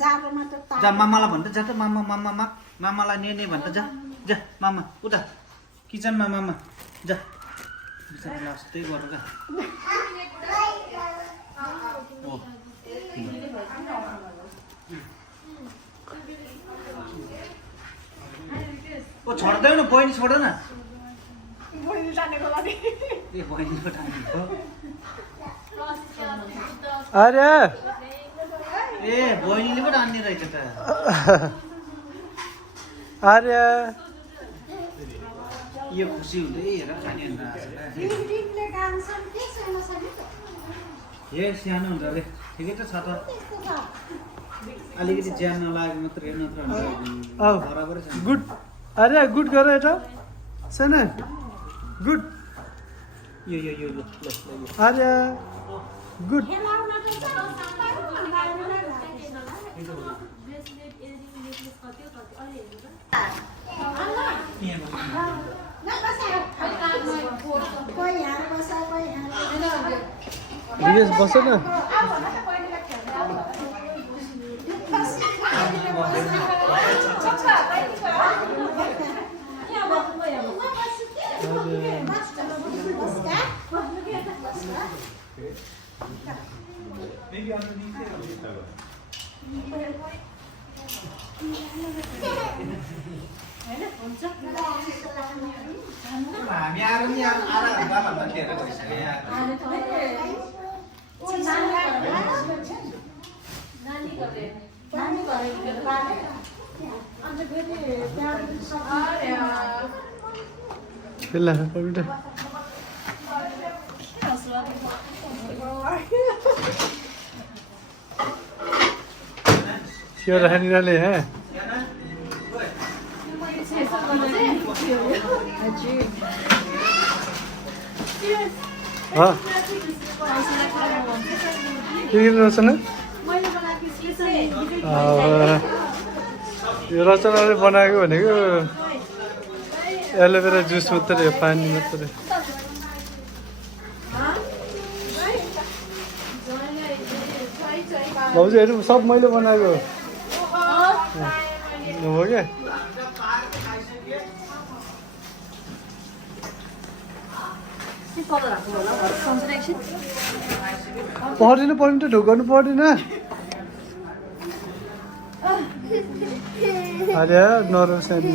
जा मामालाई भन्छ जा त मामा मामा मामालाई ने भन्छ जा जा मामा उता किचनमा मामा जा लास्टै गरेर ओ छोड्दै न बहिनी छोड न बहिनी जानेको लागि ए बहिनीको टानेको अरे ए बहिनीले पो टान्ने रहेछ त अरे यो खुसी हुँदै हेर खाने ए सानो हुन्छ अरे ठिकै त छ त अलिकति ज्यान नलागे मात्रै नत्र बराबरै छ गुड अरे गुड गर यता छैन गुड यो अरे गुड विदेश बस न हामी आएर नि आधा घन्टा खेर गइसक्यो क्यों रहने वाले हैं हाँ के रचना यो रचनाले बनाएको भनेको एलोभेरा जुस मात्रै हो पानी मात्रै भाउजूहरू सब मैले बनाएको हो क्या पर्दैन पर्ने त ढोकाउनु पर्दैन अरे नरो सानी